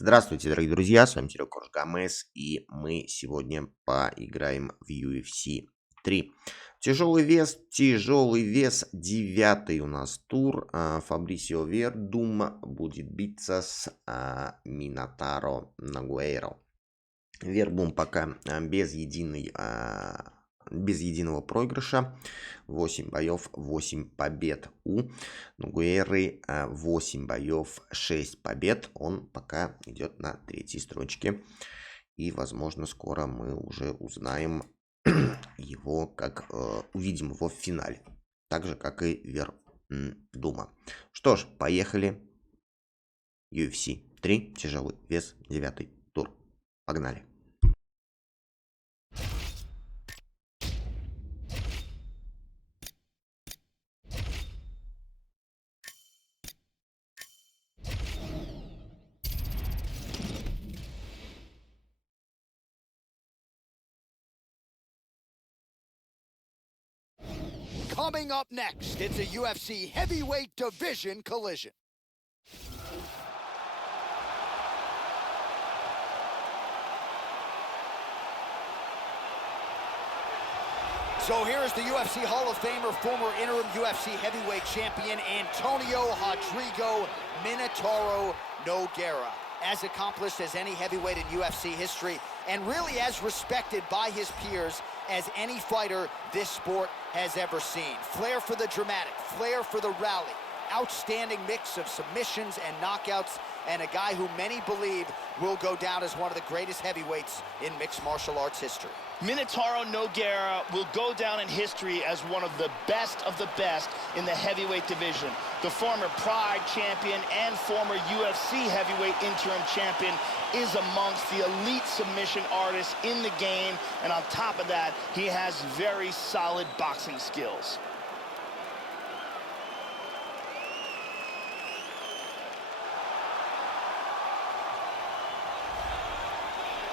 Здравствуйте, дорогие друзья, с вами WWEKorgeGames, и мы сегодня поиграем в UFC 3. Тяжелый вес, девятый у нас тур. Фабрисио Вердум будет биться с Минотаро Нагуэйро. Вербум пока без единого проигрыша. 8 боев, 8 побед у Нугуэры. 8 боев, 6 побед. Он пока идет на третьей строчке. И, возможно, скоро мы уже узнаем его, увидим его в финале. Так же, как и Вердума. Что ж, поехали. UFC 3, тяжелый вес, 9 тур. Погнали. Coming up next, it's a UFC heavyweight division collision. So here is the UFC Hall of Famer, former interim UFC heavyweight champion, Antonio Rodrigo Minotauro Nogueira. As accomplished as any heavyweight in UFC history, and really as respected by his peers as any fighter this sport has ever seen. Flair for the dramatic, flair for the rally, outstanding mix of submissions and knockouts, and a guy who many believe will go down as one of the greatest heavyweights in mixed martial arts history. Minotauro Nogueira will go down in history as one of the best in the heavyweight division. The former Pride champion and former UFC heavyweight interim champion is amongst the elite submission artists in the game, and on top of that, he has very solid boxing skills.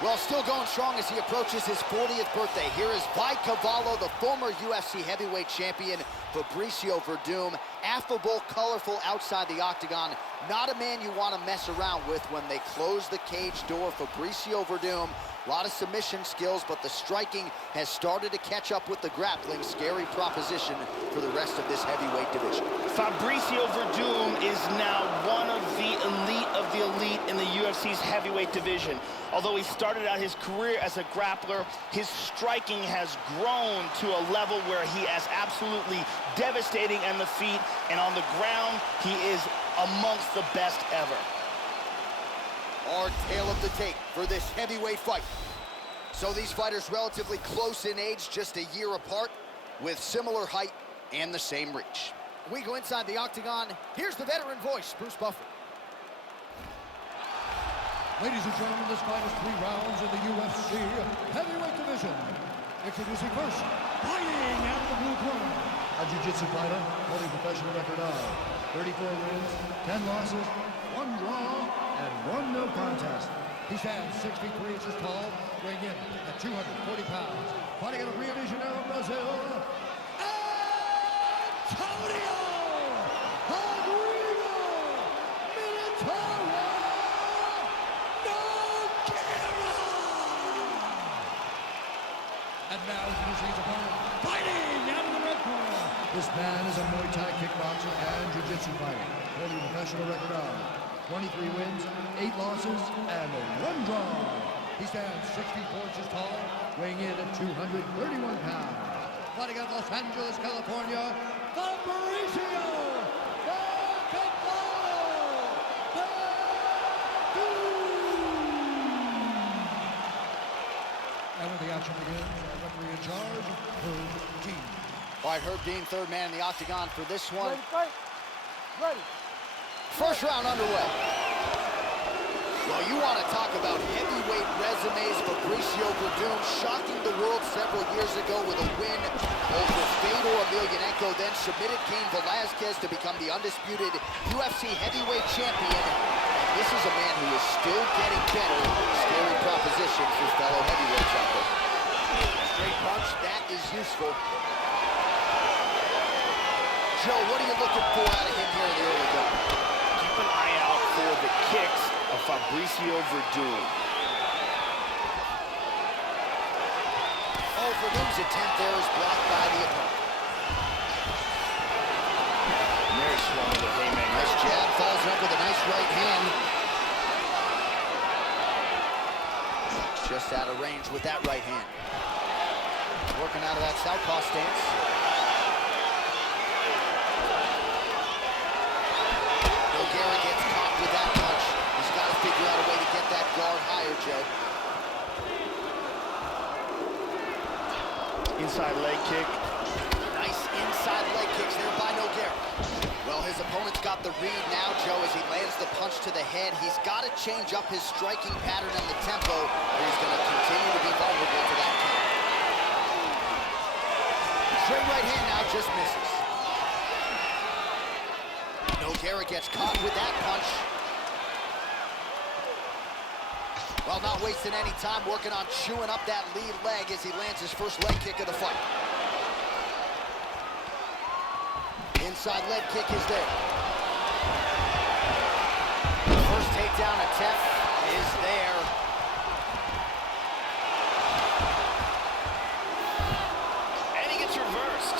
Well, still going strong as he approaches his 40th birthday. Here is Vai Cavallo, the former UFC heavyweight champion, Fabricio Verdum. Affable, colorful outside the octagon. Not a man you want to mess around with when they close the cage door. Fabricio Verdum, a lot of submission skills, but the striking has started to catch up with the grappling. Scary proposition for the rest of this heavyweight division. Fabricio Verdum is now one of the elite in the UFC's heavyweight division. Although he started out his career as a grappler, his striking has grown to a level where he is absolutely devastating on the feet, and on the ground, he is amongst the best ever. Our tale of the tape for this heavyweight fight. So these fighters relatively close in age, just a year apart, with similar height and the same reach. We go inside the octagon. Here's the veteran voice, Bruce Buffer. Ladies and gentlemen, this fight is 3 rounds in the UFC heavyweight division. Introducing first, fighting out of the blue corner, a jiu-jitsu fighter holding professional record of 34 wins, 10 losses, 1 draw, and 1 no contest. He stands 63 inches tall, weighing in at 240 pounds. Fighting out of Rio de Janeiro, Brazil, Antonio Rodrigo Minotauro Nogueira. And now introducing his opponent, fighting out of the red corner. This man is a Muay Thai kickboxer and jiu-jitsu fighter, holding a professional record of 23 wins, 8 losses, and 1 draw. He stands 64 inches tall, weighing in at 231 pounds. Fighting out of Los Angeles, California, Fabricio And when the action begins, our referee in charge, Herb Dean. All right, Herb Dean, third man in the octagon for this one. Ready, fight. Ready. First round underway. Well, you want to talk about heavyweight resumes. Fabricio Verdum shocking the world several years ago with a win over Fedor Emelianenko, then submitted Cain Velasquez to become the undisputed UFC heavyweight champion. And this is a man who is still getting better. Scary proposition for fellow heavyweights out there. Straight punch, that is useful. Joe, what are you looking for out of him here in the early going? Keep an eye out for the kicks of Fabricio Verdun. Oh, Verdun's attempt there is blocked by the opponent. Very strong with a haymaker. Nice jab, follows up with a nice right hand. Just out of range with that right hand. Working out of that southpaw stance. Nogueira gets caught with that punch. He's got to figure out a way to get that guard higher, Joe. Inside leg kick. Nice inside leg kicks there by Nogueira. Well, his opponent's got the read now, Joe, as he lands the punch to the head. He's got to change up his striking pattern and the tempo, or he's going to continue to be vulnerable to that kick. Straight right hand now just misses. Nogueira gets caught with that punch. Well, not wasting any time, working on chewing up that lead leg as he lands his first leg kick of the fight. Inside leg kick is there. First takedown attempt is there. And he gets reversed.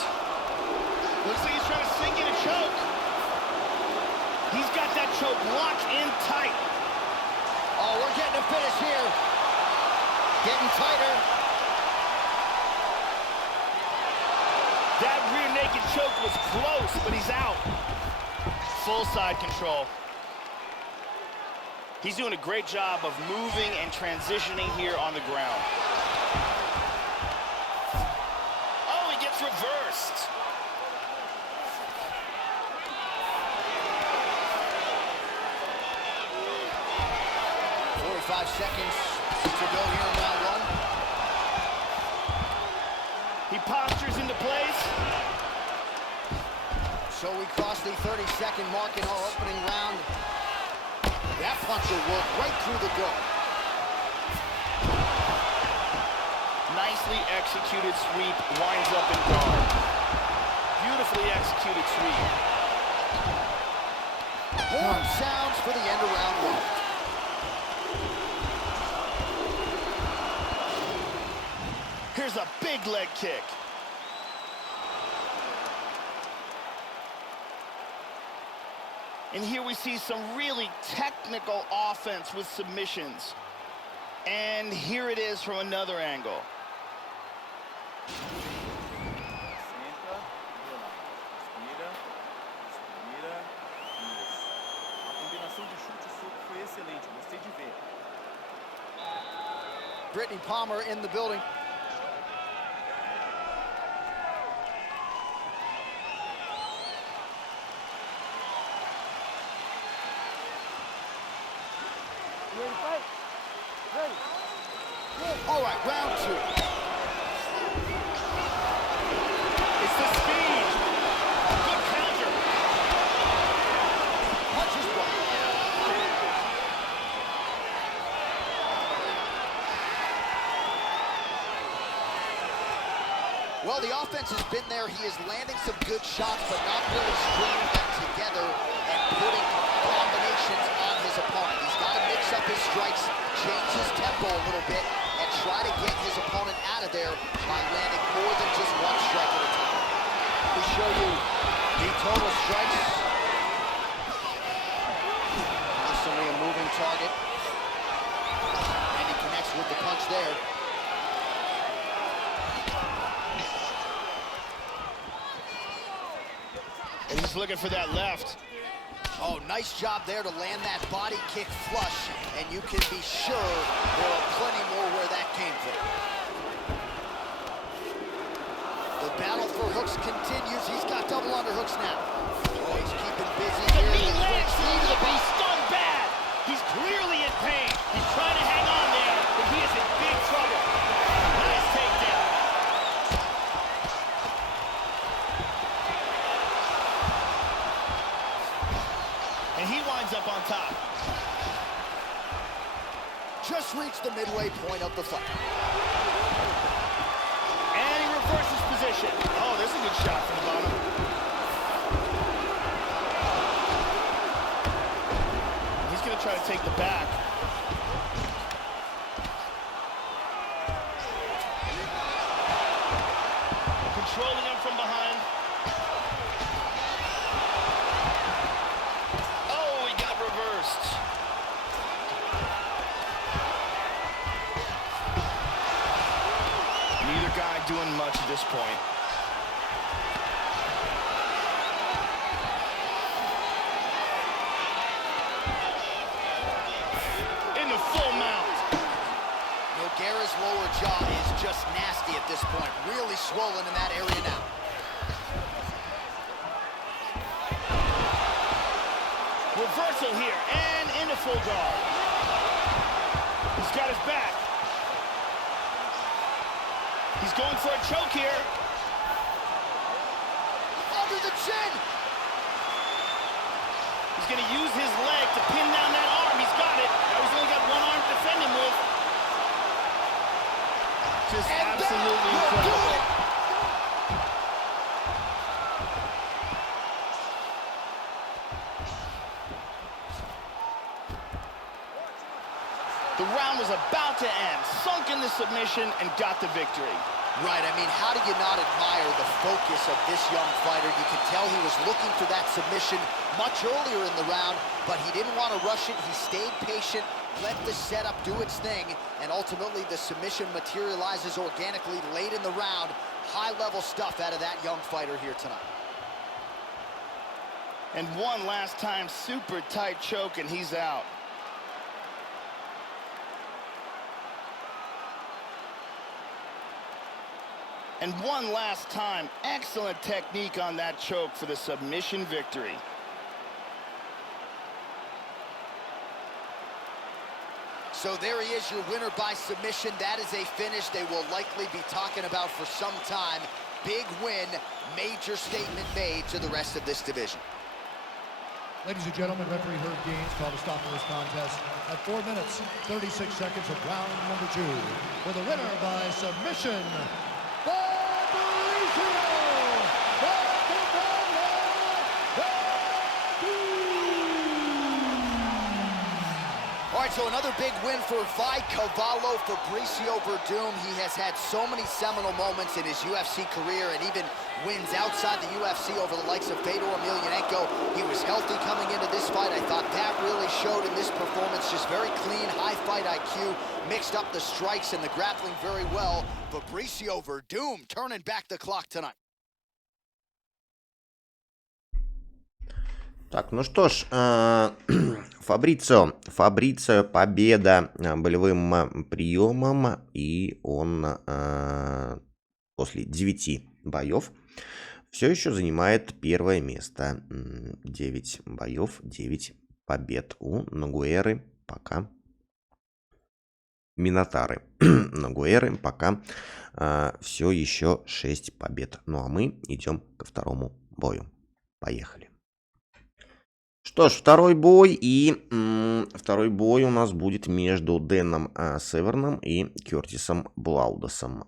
Looks like he's trying to sink in a choke. He's got that choke locked in tight. Oh, we're getting a finish here. Getting tighter. That rear naked choke was close, but he's out. Full side control. He's doing a great job of moving and transitioning here on the ground. Oh, he gets reversed. Five seconds to go here in round one. He postures into place. So we cross the 30-second mark in our opening round. That punch will work right through the guard. Nicely executed sweep, winds up in guard. Beautifully executed sweep. Horn sounds for the end of round one. Here's a big leg kick. And here we see some really technical offense with submissions. And here it is from another angle. Senta, respira, respira, isso. A combinação de chute e soco foi excelente, gostei de ver. Brittany Palmer in the building. All right, round two. It's the speed. Good counter. Punches blocked. Well, the offense has been there. He is landing some good shots, but not really stringing them together and putting combinations on his opponent. He's got to mix up his strikes, change his tempo a little bit, and try to get his opponent out of there by landing more than just one strike at a time. We show you the total strikes. Constantly a moving target. And he connects with the punch there. And he's looking for that left. Oh, nice job there to land that body kick flush, and you can be sure there are plenty more where that came from. The battle for hooks continues. He's got double underhooks now. Oh, he's keeping busy The here. knee lands. Knee to the He's base. stunned bad. He's clearly in pain. He's trying to hang on there, but he is in big trouble. Nice takedown. And he winds up on top. Just reached the midway point of the fight. And he reverses position. Oh, there's a good shot from the bottom. He's going to try to take the back. Controlling him from behind. Oh, he got reversed. Neither guy doing much at this point. In the full mount. Nogueira's lower jaw is just nasty at this point. Really swollen in that area now. Reversal here, and into full guard. He's got his back. He's going for a choke here. Under the chin. He's going to use his leg to pin down that arm. He's got it. Now he's only got one arm to defend him with. Just And absolutely that will do incredible. it. The round was about to end. Sunk in the submission and got the victory. Right, I mean, how do you not admire the focus of this young fighter? You can tell he was looking for that submission much earlier in the round, but he didn't want to rush it. He stayed patient, let the setup do its thing, and ultimately the submission materializes organically late in the round. High-level stuff out of that young fighter here tonight. And one last time, super tight choke, and he's out. And one last time, excellent technique on that choke for the submission victory. So there he is, your winner by submission. That is a finish they will likely be talking about for some time. Big win, major statement made to the rest of this division. Ladies and gentlemen, referee Herb Gaines called a stop to this contest at 4 minutes, 36 seconds of round number 2. For the winner by submission, All right, so another big win for Cavallo Fabricio Verdum. He has had so many seminal moments in his UFC career and even wins outside the UFC over the likes of Fedor Emelianenko. He was healthy coming into this fight. I thought that really showed in this performance. Just very clean, high fight IQ, mixed up the strikes and the grappling very well. Fabricio Verdum turning back the clock tonight. Так, ну что ж, Фабрицио победа болевым приемом, и он после 9 боев все еще занимает первое место. 9 боев, 9 побед у Ногуэры пока. Минотары Ногуэры пока все еще 6 побед. Ну а мы идем ко второму бою. Поехали. Что ж, второй бой, и второй бой у нас будет между Дэном Северном и Кертисом Блаудосом.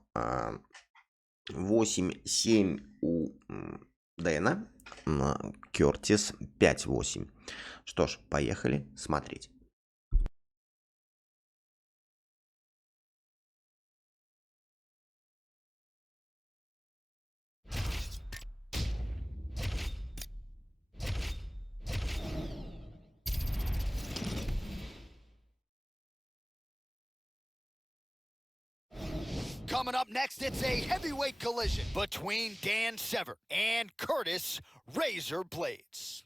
8-7 у Дэна, Кертис 5-8. Что ж, поехали смотреть. Coming up next, it's a heavyweight collision between Dan Severn and Curtis Razor Blades.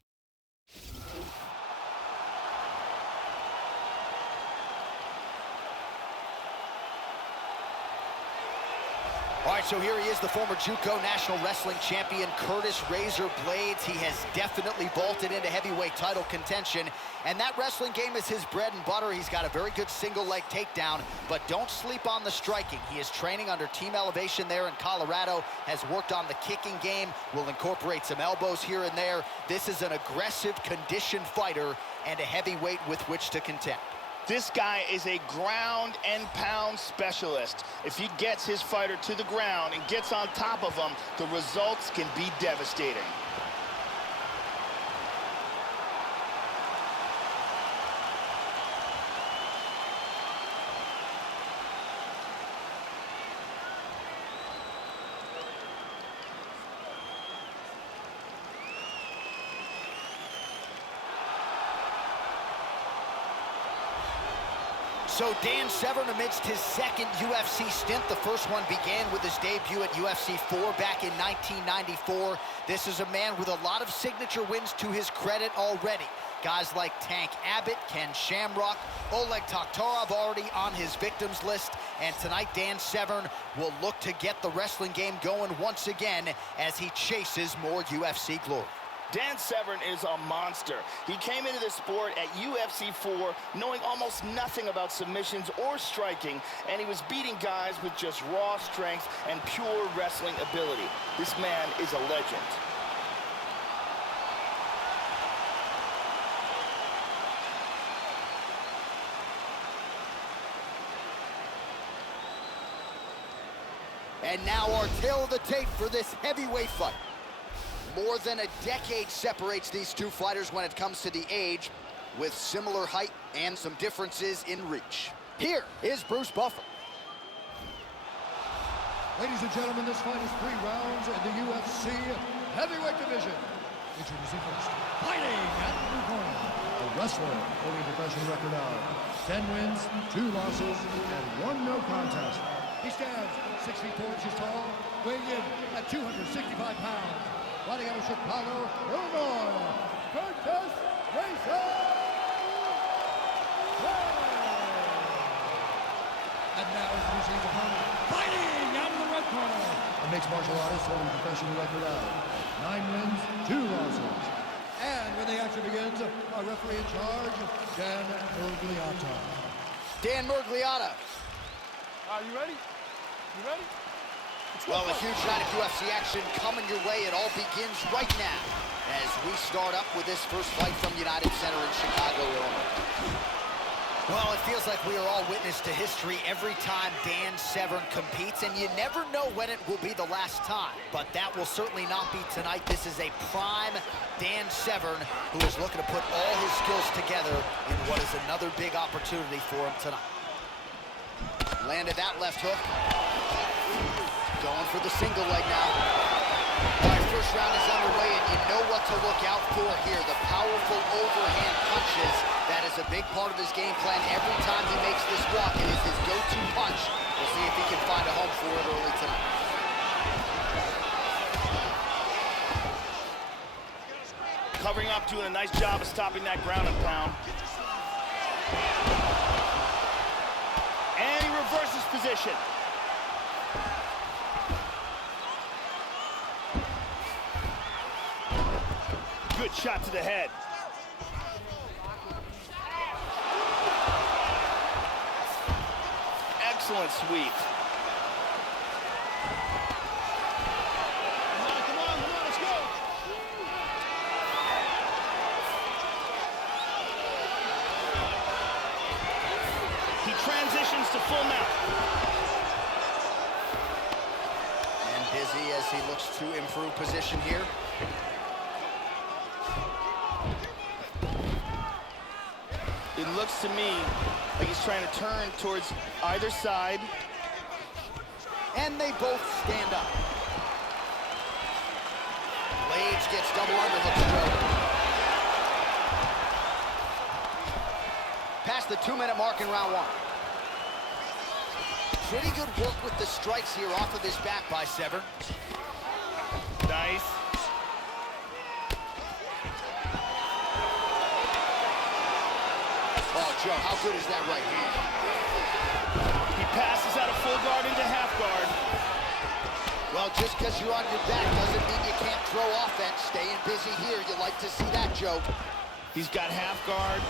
All right, so here he is, the former JUCO National Wrestling Champion, Curtis Razor Blades. He has definitely vaulted into heavyweight title contention, and that wrestling game is his bread and butter. He's got a very good single leg takedown, but don't sleep on the striking. He is training under Team Elevation there in Colorado, has worked on the kicking game, will incorporate some elbows here and there. This is an aggressive, conditioned fighter and a heavyweight with which to contend. This guy is a ground and pound specialist. If he gets his fighter to the ground and gets on top of him, the results can be devastating. So Dan Severn amidst his second UFC stint. The first one began with his debut at UFC 4 back in 1994. This is a man with a lot of signature wins to his credit already. Guys like Tank Abbott, Ken Shamrock, Oleg Taktarov already on his victims list. And tonight, Dan Severn will look to get the wrestling game going once again as he chases more UFC glory. Dan Severn is a monster. He came into this sport at UFC 4 knowing almost nothing about submissions or striking, and he was beating guys with just raw strength and pure wrestling ability. This man is a legend. And now our tail of the tape for this heavyweight fight. More than a decade separates these two fighters when it comes to the age, with similar height and some differences in reach. Here is Bruce Buffer. Ladies and gentlemen, this fight is 3 rounds in the UFC heavyweight division. Introducing first, fighting at the blue corner, the wrestler holding a professional record of 10 wins, 2 losses, and 1 no contest. He stands 6 feet 4 inches tall, weighing in at 265 pounds. Fighting out of Chicago, Illinois, Curtis Racer! And now introducing his opponent, fighting out of the red corner, a mixed martial artist holding a professional record of 9 wins, 2 losses. And when the action begins, our referee in charge, Dan Murgliata. Dan Murgliata. Are you ready? You ready? Well, a huge night of UFC action coming your way. It all begins right now as we start up with this first fight from United Center in Chicago, Illinois. Well, it feels like we are all witness to history every time Dan Severn competes, and you never know when it will be the last time. But that will certainly not be tonight. This is a prime Dan Severn who is looking to put all his skills together in what is another big opportunity for him tonight. Landed that left hook. Going for the single leg now. All right, first round is underway, and you know what to look out for here. The powerful overhand punches. That is a big part of his game plan. Every time he makes this walk, it is his go-to punch. We'll see if he can find a home for it early tonight. Covering up, doing a nice job of stopping that ground and pound. And he reverses position. Good shot to the head. Excellent sweep. Come on, let's go! He transitions to full mount. And busy as he looks to improve position here. It looks to me like he's trying to turn towards either side. And they both stand up. Blades gets double underhook stroke. Past the 2-minute mark in round 1. Pretty good work with the strikes here off of his back by Severn. Nice. Oh, Joe, how good is that right hand? He passes out of full guard into half guard. Well, just because you're on your back doesn't mean you can't throw offense. Staying busy here, you like to see that, Joe. He's got half guard.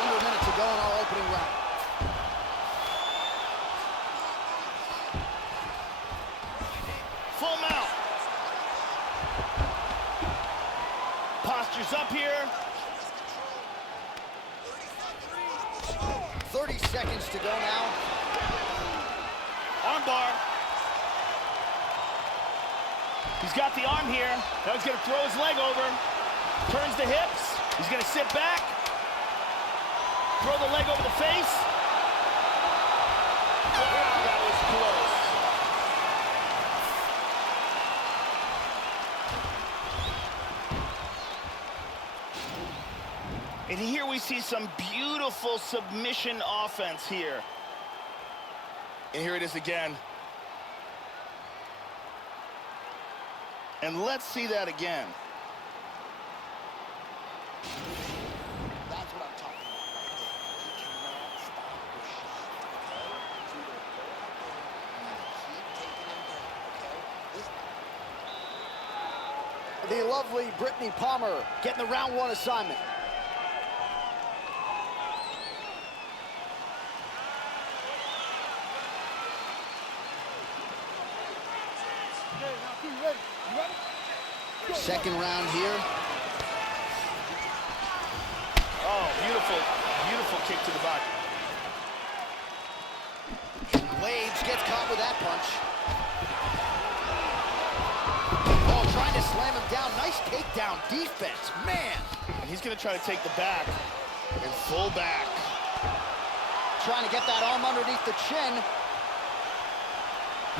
Under a minute to go in our opening round. Full mount. Postures up here. 30 seconds to go now. Arm bar. He's got the arm here. Now he's going to throw his leg over. Turns the hips. He's going to sit back. Throw the leg over the face. Wow, that was close. And here we see some beautiful submission offense here. And here it is again. And let's see that again. That's what I'm talking about. He cannot stop the shot, okay? So you're keep taking him down, okay? The lovely Brittany Palmer getting the round one assignment. Second round here. Oh, beautiful, beautiful kick to the body. Blades gets caught with that punch. Oh, trying to slam him down. Nice takedown defense, man. And he's gonna try to take the back and full back. Trying to get that arm underneath the chin.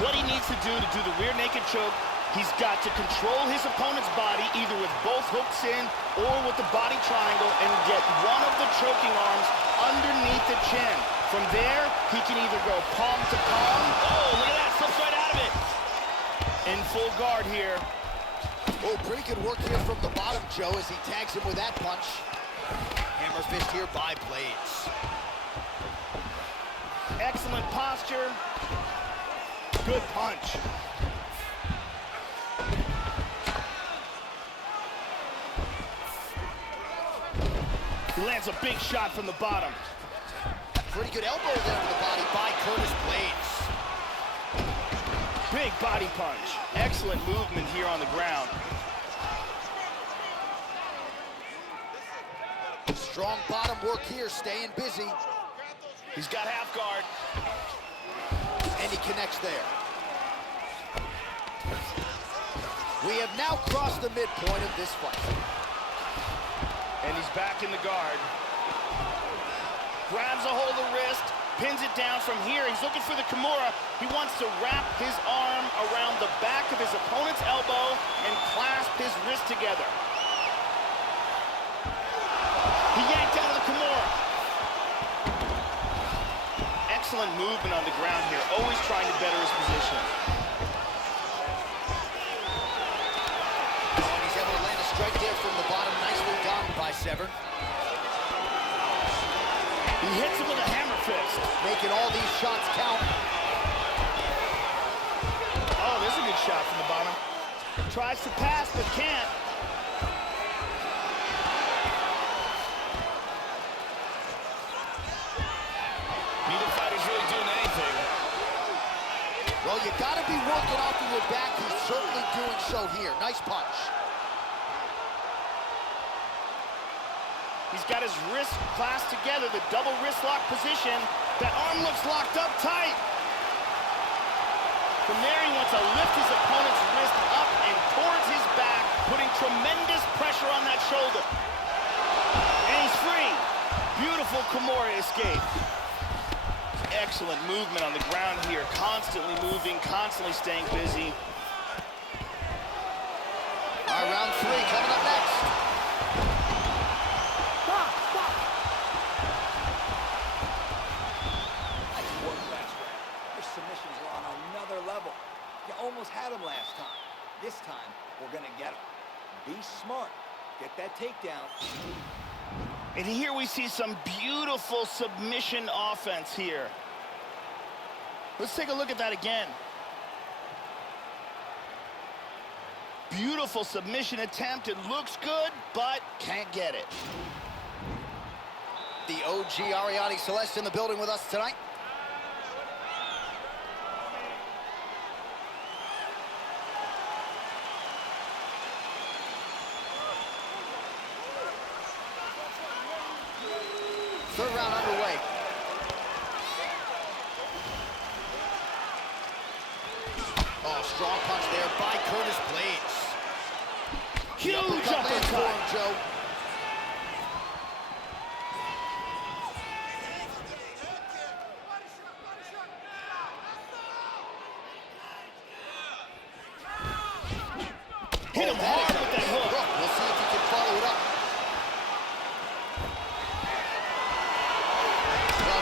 What he needs to do the rear naked choke, he's got to control his opponent's body either with both hooks in or with the body triangle and get one of the choking arms underneath the chin. From there, he can either go palm to palm. Oh, look at that, slips right out of it. In full guard here. Oh, pretty good work here from the bottom, Joe, as he tags him with that punch. Hammer fist here by Blades. Excellent posture. Good punch. He lands a big shot from the bottom. Pretty good elbow there to the body by Curtis Blades. Big body punch. Excellent movement here on the ground. Strong bottom work here, staying busy. He's got half guard. And he connects there. We have now crossed the midpoint of this fight. And he's back in the guard. Grabs a hold of the wrist, pins it down from here. He's looking for the Kimura. He wants to wrap his arm around the back of his opponent's elbow and clasp his wrist together. He yanked out of the Kimura. Excellent movement on the ground here, always trying to better his position. Oh, and he's able to land a strike there from the bottom. Nicely done by Severn. He hits him with a hammer fist. Making all these shots count. Oh, there's a good shot from the bottom. Tries to pass, but can't. Neither fighter's really doing anything. Well, you gotta be working off of your back. He's certainly doing so here. Nice punch. He's got his wrist clasped together, the double wrist lock position. That arm looks locked up tight. From there, he wants to lift his opponent's wrist up and towards his back, putting tremendous pressure on that shoulder. And he's free. Beautiful Kimura escape. Excellent movement on the ground here, constantly moving, constantly staying busy. All right, round three coming up next. Nice work last round. Your submissions are on another level. You almost had him last time. This time, we're gonna get him. Be smart. Get that takedown. And here we see some beautiful submission offense here. Let's take a look at that again. Beautiful submission attempt. It looks good, but can't get it. The OG Ariane Celeste in the building with us tonight. Third round underway. Oh, strong punch there by Curtis Blades. Huge Lands for uppercut. him, Joe. Hit him hard with that hook. We'll see if he can follow it up.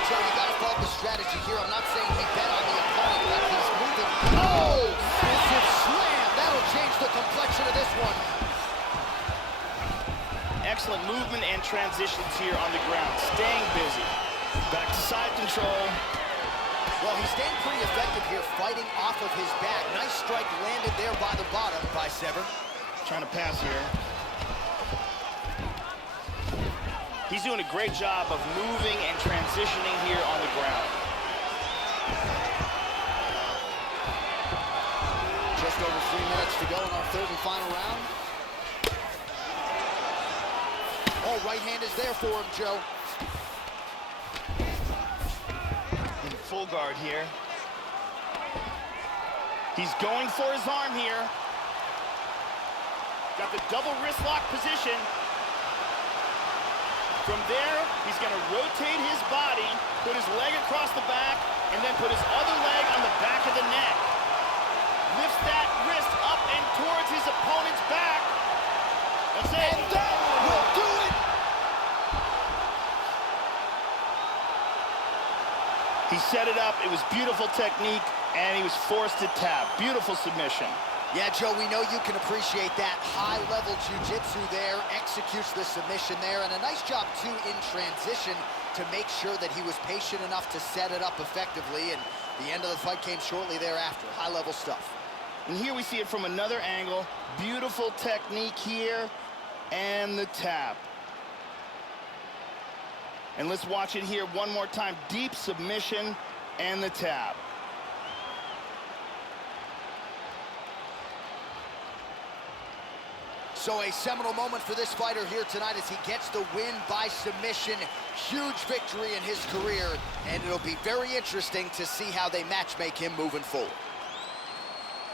Joe, you gotta follow the strategy here. I'm not saying he bet on the opponent, but he's moving. Oh! Massive slam! That'll change the complexion of this one. Excellent movement and transitions here on the ground. Staying busy. Back to side control. Well, he's staying pretty effective here, fighting off of his back. Nice strike landed there by the bottom by Severn. Trying to pass here. He's doing a great job of moving and transitioning here on the ground. Just over 3 minutes to go in our third and final round. Oh, right hand is there for him, Joe. In full guard here. He's going for his arm here. Got the double wrist lock position. From there, he's going to rotate his body, put his leg across the back, and then put his other leg on the back of the neck. Lifts that wrist up and towards his opponent's back. That's it. And that will do it. He set it up. It was beautiful technique, and he was forced to tap. Beautiful submission. Yeah, Joe, we know you can appreciate that high-level jiu-jitsu there, executes the submission there, and a nice job, too, in transition to make sure that he was patient enough to set it up effectively, and the end of the fight came shortly thereafter. High-level stuff. And here we see it from another angle. Beautiful technique here, and the tap. And let's watch it here one more time. Deep submission and the tap. So a seminal moment for this fighter here tonight as he gets the win by submission. Huge victory in his career, and it'll be very interesting to see how they matchmake him moving forward.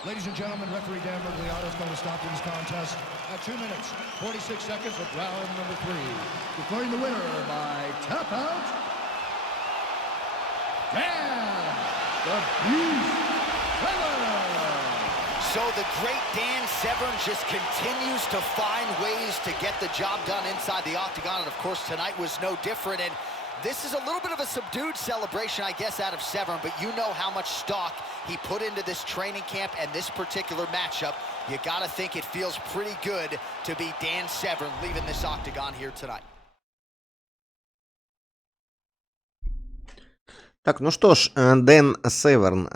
Ladies and gentlemen, referee Dan Mergliano is going to stop this contest at 2 minutes, 46 seconds of round number 3. Declaring the winner by tap out, Dan the Beast Severn. So the great Dan Severn just continues to find ways to get the job done inside the octagon, and of course tonight was no different. And this is a little bit of a subdued celebration, I guess, out of Severn, but you know how much stock he put into this training camp and this particular matchup. You gotta think it feels pretty good to be Dan Severn leaving this octagon here tonight. Так, ну что ж, Дэн Северн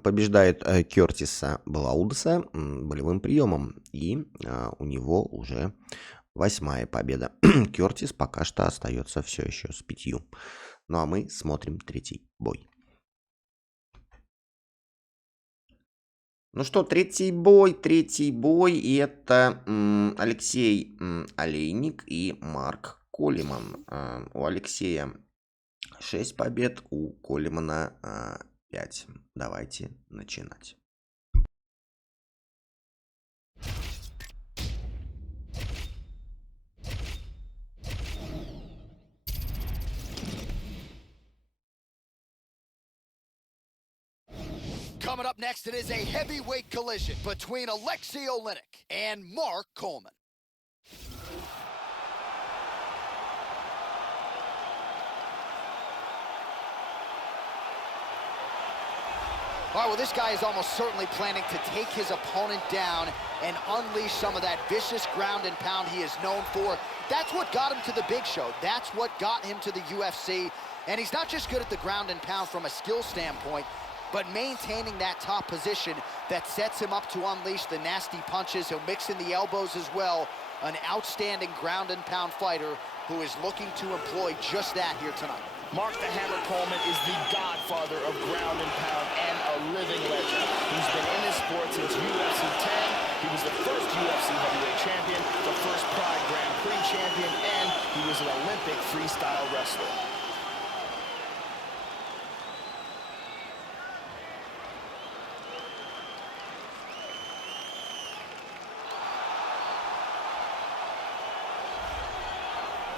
побеждает Кертиса Блаудеса болевым приемом. И у него уже 8-я победа. Кертис пока что остается все еще с 5. Ну а мы смотрим 3-й бой. Ну что, 3-й бой, и это Алексей Олейник и Марк Коллиман. У Алексея 6 побед, у Коллимана 5. Давайте начинать. Coming up next, it is a heavyweight collision between Alexei Oleinik and Mark Coleman. All right, well, this guy is almost certainly planning to take his opponent down and unleash some of that vicious ground and pound he is known for. That's what got him to the big show. That's what got him to the UFC. And he's not just good at the ground and pound from a skill standpoint, but maintaining that top position that sets him up to unleash the nasty punches. He'll mix in the elbows as well. An outstanding ground and pound fighter who is looking to employ just that here tonight. Mark the Hammer Coleman is the godfather of ground and pound and a living legend. He's been in this sport since UFC 10. He was the first UFC heavyweight champion, the first Pride Grand Prix champion, and he was an Olympic freestyle wrestler.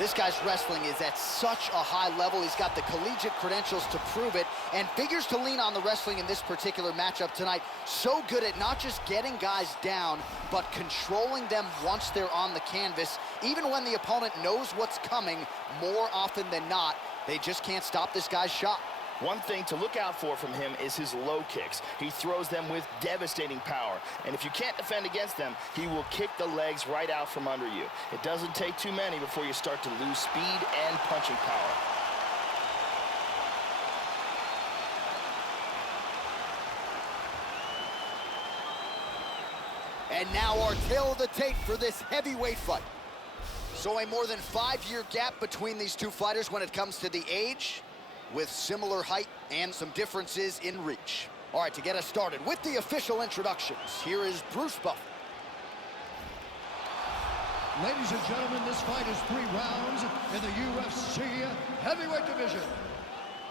This guy's wrestling is at such a high level. He's got the collegiate credentials to prove it, and figures to lean on the wrestling in this particular matchup tonight. So good at not just getting guys down, but controlling them once they're on the canvas. Even when the opponent knows what's coming, more often than not, they just can't stop this guy's shot. One thing to look out for from him is his low kicks. He throws them with devastating power. And if you can't defend against them, he will kick the legs right out from under you. It doesn't take too many before you start to lose speed and punching power. And now our tale of the tape for this heavyweight fight. So a more than 5-year gap between these two fighters when it comes to the age, with similar height and some differences in reach. All right, to get us started with the official introductions, here is Bruce Buffer. Ladies and gentlemen, this fight is 3 rounds in the UFC heavyweight division.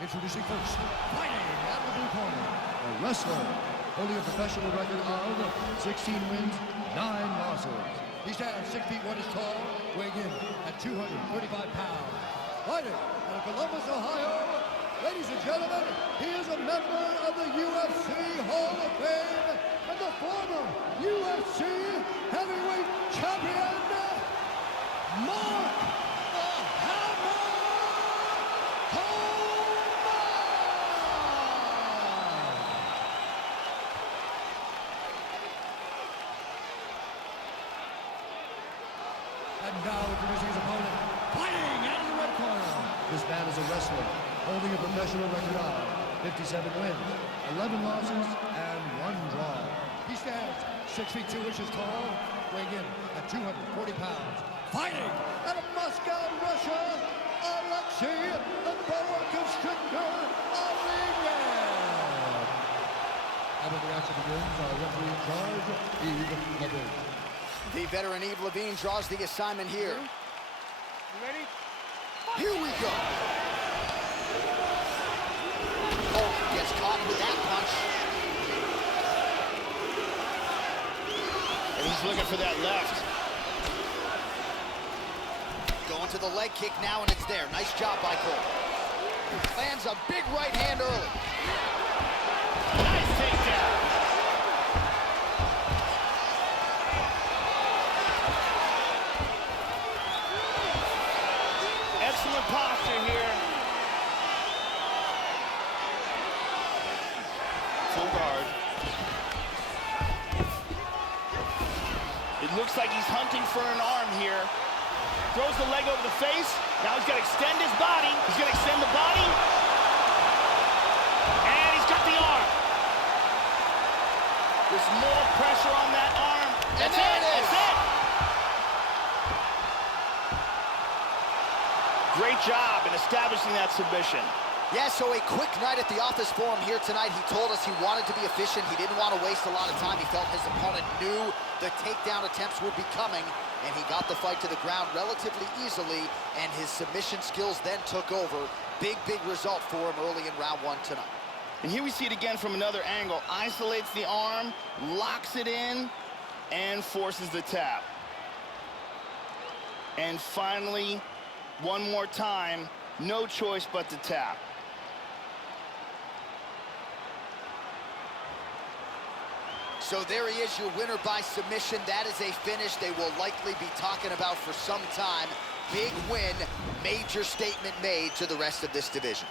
Introducing first, fighting out of the blue corner, a wrestler holding a professional record of 16 wins, 9 losses. He stands 6 feet 1 inch tall, weighing in at 235 pounds. Fighting out of Columbus, Ohio, ladies and gentlemen, he is a member of the UFC Hall of Fame and the former UFC heavyweight champion, Mark the Hammer Coleman! And now introducing his opponent, fighting out of the red corner. This man is a wrestler, holding a professional record of 57 wins, 11 losses, and 1 draw. He stands 6 feet 2 inches tall, weighing in at 240 pounds. Fighting out of Moscow, Russia, Alexei the Boa Constrictor Olegan. And when the action begins, our referee in charge, Yves Levine. The veteran Yves Levine draws the assignment here. You ready? Here we go. Oh, gets caught with that punch. And he's looking for that left. Going to the leg kick now, and it's there. Nice job by Cole. Lands a big right hand early. Nice takedown. Excellent posture here. Full guard. It looks like he's hunting for an arm here. Throws the leg over the face. Now he's got to extend his body. He's going to extend the body. And he's got the arm. There's more pressure on that arm. That's there it. it is. That's it. Great job in establishing that submission. Yeah, so a quick night at the office for him here tonight. He told us he wanted to be efficient. He didn't want to waste a lot of time. He felt his opponent knew the takedown attempts would be coming, and he got the fight to the ground relatively easily, and his submission skills then took over. Big, big result for him early in round 1 tonight. And here we see it again from another angle. Isolates the arm, locks it in, and forces the tap. And finally, one more time, no choice but to tap. So there he is, your winner by submission. That is a finish they will likely be talking about for some time. Big win, major statement made to the rest of this division.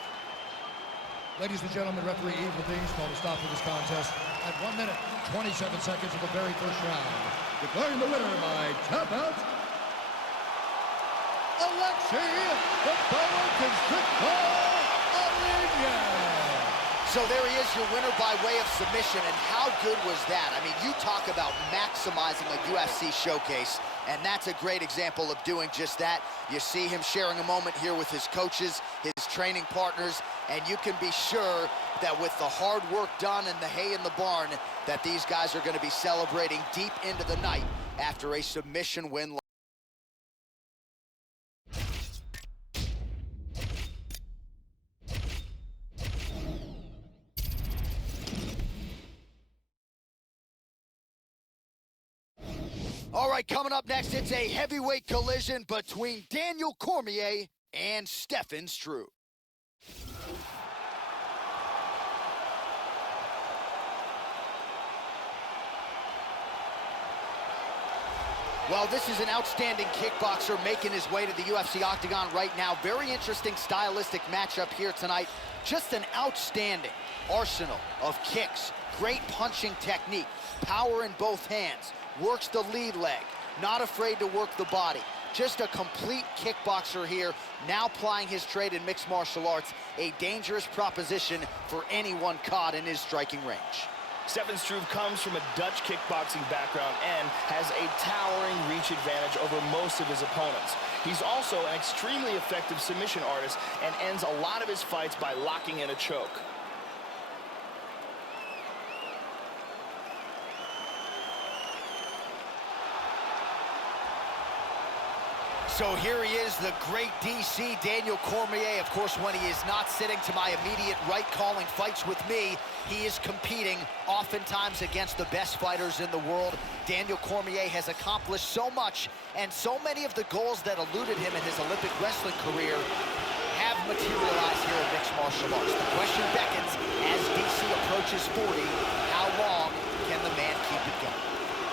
Ladies and gentlemen, referee Yves Levine's called a stop to this contest at 1 minute, 27 seconds of the very first round. Declaring the winner by tap out, Alexei the Boa Constrictor Olegan. So there he is, your winner by way of submission, and how good was that? I mean, you talk about maximizing a UFC showcase, and that's a great example of doing just that. You see him sharing a moment here with his coaches, his training partners, and you can be sure that with the hard work done and the hay in the barn, that these guys are going to be celebrating deep into the night after a submission win. All right, coming up next, it's a heavyweight collision between Daniel Cormier and Stefan Struve. Well, this is an outstanding kickboxer making his way to the UFC octagon right now. Very interesting stylistic matchup here tonight. Just an outstanding arsenal of kicks, great punching technique, power in both hands, works the lead leg, not afraid to work the body. Just a complete kickboxer here, now plying his trade in mixed martial arts, a dangerous proposition for anyone caught in his striking range. Stefan Struve comes from a Dutch kickboxing background and has a towering reach advantage over most of his opponents. He's also an extremely effective submission artist and ends a lot of his fights by locking in a choke. So here he is, the great DC, Daniel Cormier. Of course, when he is not sitting to my immediate right calling fights with me, he is competing oftentimes against the best fighters in the world. Daniel Cormier has accomplished so much, and so many of the goals that eluded him in his Olympic wrestling career have materialized here in mixed martial arts. The question beckons, as DC approaches 40, how long can the man keep it going?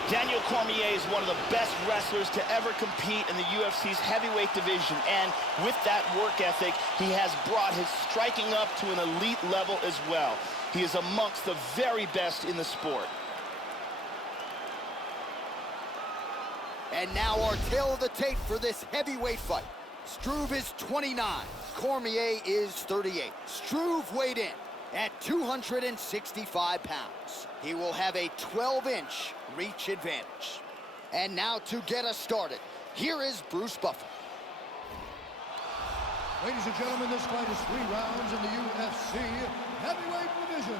Daniel Cormier is one of the best wrestlers to ever compete in the UFC's heavyweight division, and with that work ethic, he has brought his striking up to an elite level as well. He is amongst the very best in the sport. And now our tale of the tape for this heavyweight fight. Struve is 29, Cormier is 38. Struve weighed in at 265 pounds. He will have a 12-inch reach advantage. And now to get us started, here is Bruce Buffer. Ladies and gentlemen, this fight is 3 rounds in the UFC heavyweight division.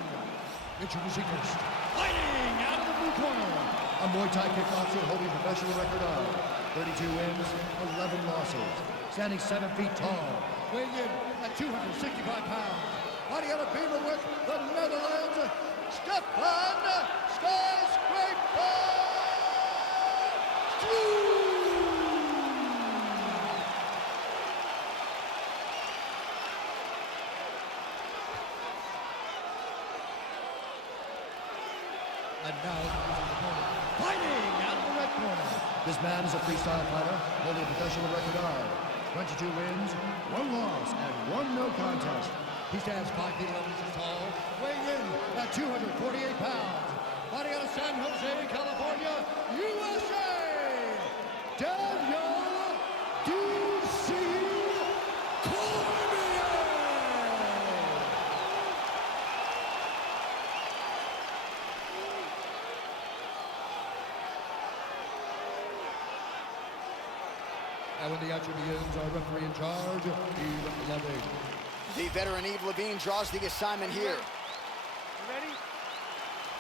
Introducing first, fighting out of the blue corner, a Muay Thai kickboxer holding a professional record of 32 wins, 11 losses, standing 7 feet tall, weighing in at 265 pounds. Fighting out of Beaverwick, the Netherlands, Stefan Skyscraper Struve! And now, fighting out of the red corner. This man is a freestyle fighter, holding a professional record of 22 wins, 1 loss, and 1 no contest. He stands 5 feet 11 inches tall, weighing in at 248 pounds. Fighting out of San Jose, California, USA, Daniel DC Cormier! And when the action begins, our referee in charge, Eve Levy. The veteran Yves Levine draws the assignment here. You ready?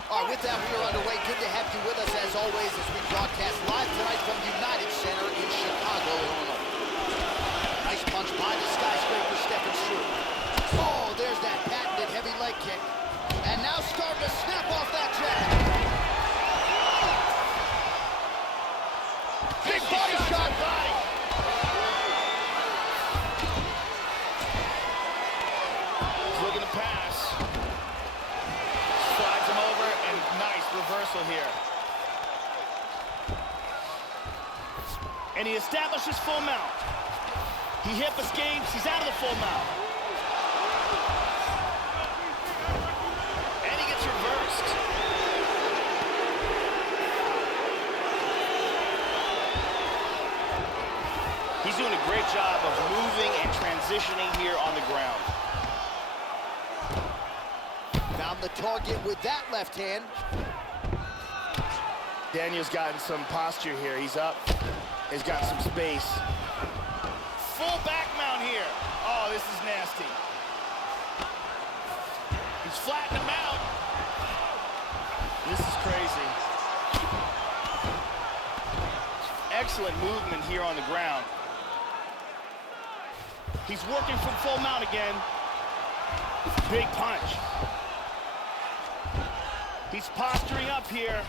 All right, with that, we are underway. Good to have you with us, as always, as we broadcast live tonight from United Center in Chicago, Illinois. Nice punch by the skyscraper, Stefan Struve. Oh, there's that patented heavy leg kick. And now starting to snap off that jab. Big body shot. Looking to pass. Slides him over, and nice reversal here. And he establishes full mount. He hip escapes, he's out of the full mount. And he gets reversed. He's doing a great job of moving and transitioning here on the ground. Found the target with that left hand. Daniel's gotten some posture here. He's up. He's got some space. Full back mount here. Oh, this is nasty. He's flattened him out. This is crazy. Excellent movement here on the ground. He's working from full mount again. Big punch. He's posturing up here.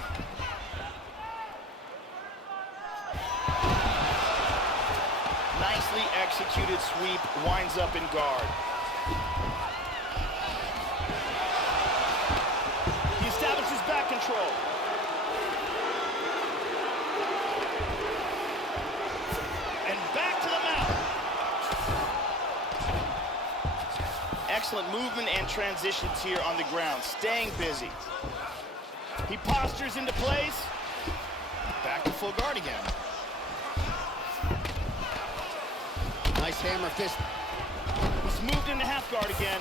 nicely executed sweep winds up in guard. He establishes back control. And back to the mount. Excellent movement and transitions here on the ground, staying busy. He postures into place. Back to full guard again. Nice hammer fist. He's moved into half guard again.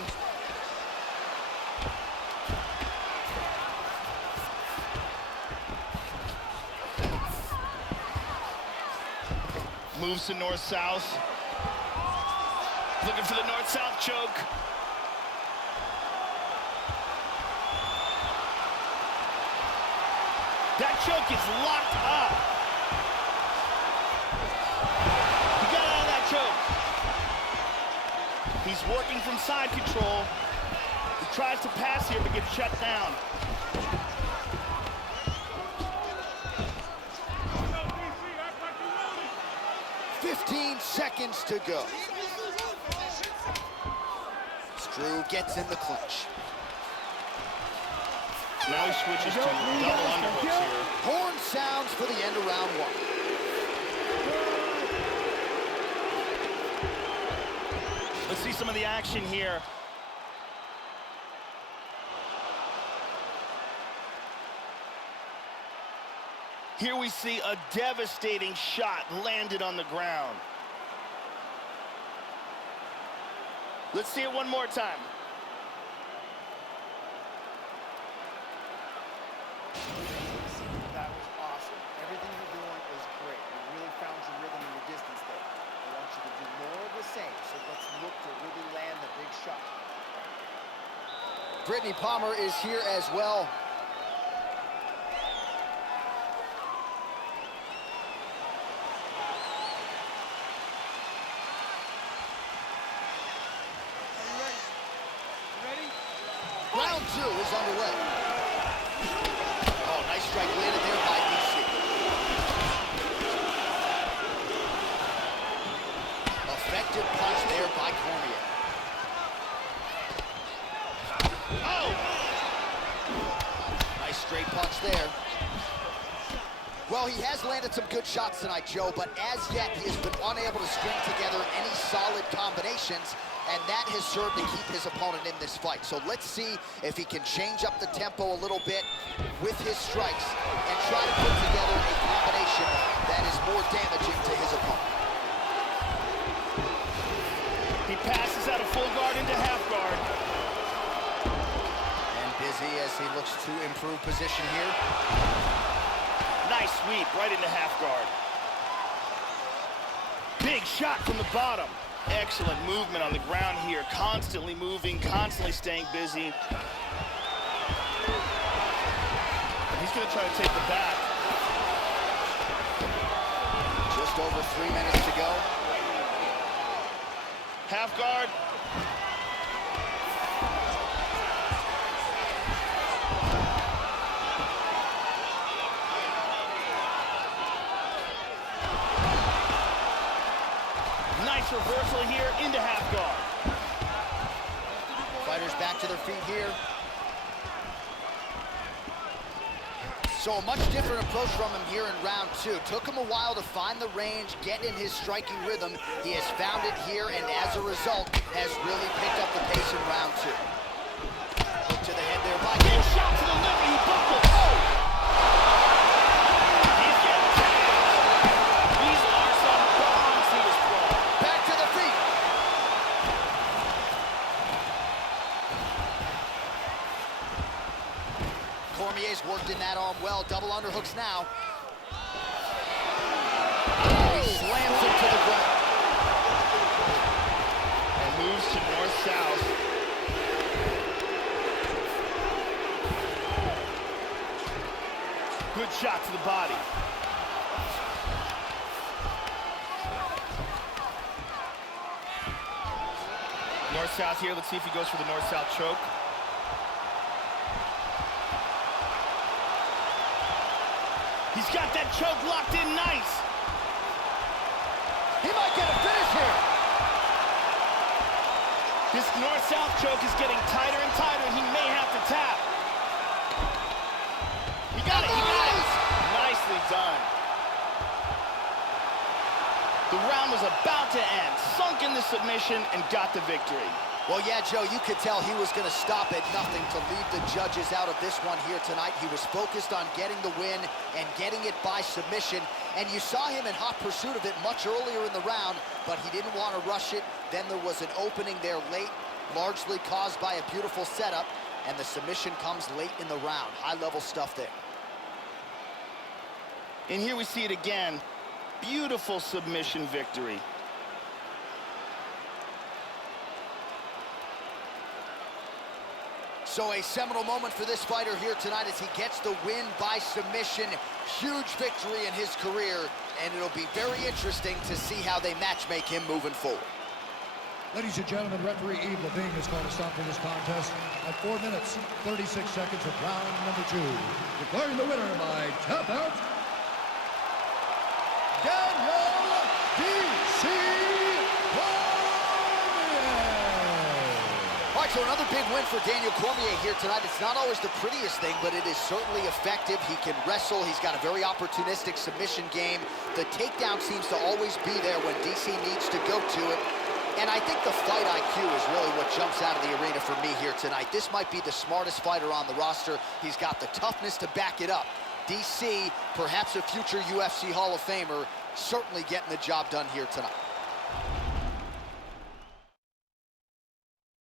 Moves to north-south. Looking for the north-south choke. That choke is locked up. He got out of that choke. He's working from side control. He tries to pass here but gets shut down. Seconds to go. Drew gets in the clinch. Now he switches to double underhooks here. Horn sounds for the end of round one. Let's see some of the action here. Here we see a devastating shot landed on the ground. Let's see it one more time. That was awesome. Everything you're doing is great. You really found your rhythm and your distance there. I want you to do more of the same, so let's look to really land the big shot. Brittany Palmer is here as well. Round two is underway. Oh, nice strike landed there by DC. Effective punch there by Cormier. Oh! Nice straight punch there. Well, he has landed some good shots tonight, Joe, but as yet he has been unable to string together any solid combinations, and that has served to keep his opponent in this fight. So let's see if he can change up the tempo a little bit with his strikes and try to put together a combination that is more damaging to his opponent. He passes out of full guard into half guard. And busy as he looks to improve position here. Nice sweep right into half guard. Big shot from the bottom. Excellent movement on the ground here. Constantly moving, constantly staying busy. And he's going to try to take the back. Just over 3 minutes to go. Half guard. Nice reversal here into half guard. Fighters back to their feet here. So a much different approach from him here in round two. Took him a while to find the range, get in his striking rhythm. He has found it here, and as a result, has really picked up the pace in round two. Look to the head there by Big shot to the liver, he buckled. Oh! He's getting tagged. These are some bombs he is throwing. back to the feet. Cormier's worked in that arm well. Double underhooks now. He slams it to the ground. And moves to north-south. Good shot to the body. North-south here. Let's see if he goes for the north-south choke. He's got that choke locked in nice. He might get a finish here. This north-south choke is getting tighter and tighter. He may have to tap. He got it, he got it. Nicely done. The round was about to end. Sunk in the submission and got the victory. Well, yeah, Joe, you could tell he was going to stop at nothing to leave the judges out of this one here tonight. He was focused on getting the win and getting it by submission. And you saw him in hot pursuit of it much earlier in the round, but he didn't want to rush it. Then there was an opening there late, largely caused by a beautiful setup, and the submission comes late in the round. High-level stuff there. And here we see it again. Beautiful submission victory. So a seminal moment for this fighter here tonight as he gets the win by submission. Huge victory in his career, and it'll be very interesting to see how they matchmake him moving forward. Ladies and gentlemen, referee Yves Levine has called a stop to this contest at 4 minutes, 36 seconds of round number 2. Declaring the winner by tap out, Daniel D.C. All right, so another big win for Daniel Cormier here tonight. It's not always the prettiest thing, but it is certainly effective. He can wrestle. He's got a very opportunistic submission game. The takedown seems to always be there when DC needs to go to it. And I think the fight IQ is really what jumps out of the arena for me here tonight. This might be the smartest fighter on the roster. He's got the toughness to back it up. DC, perhaps a future UFC Hall of Famer, certainly getting the job done here tonight.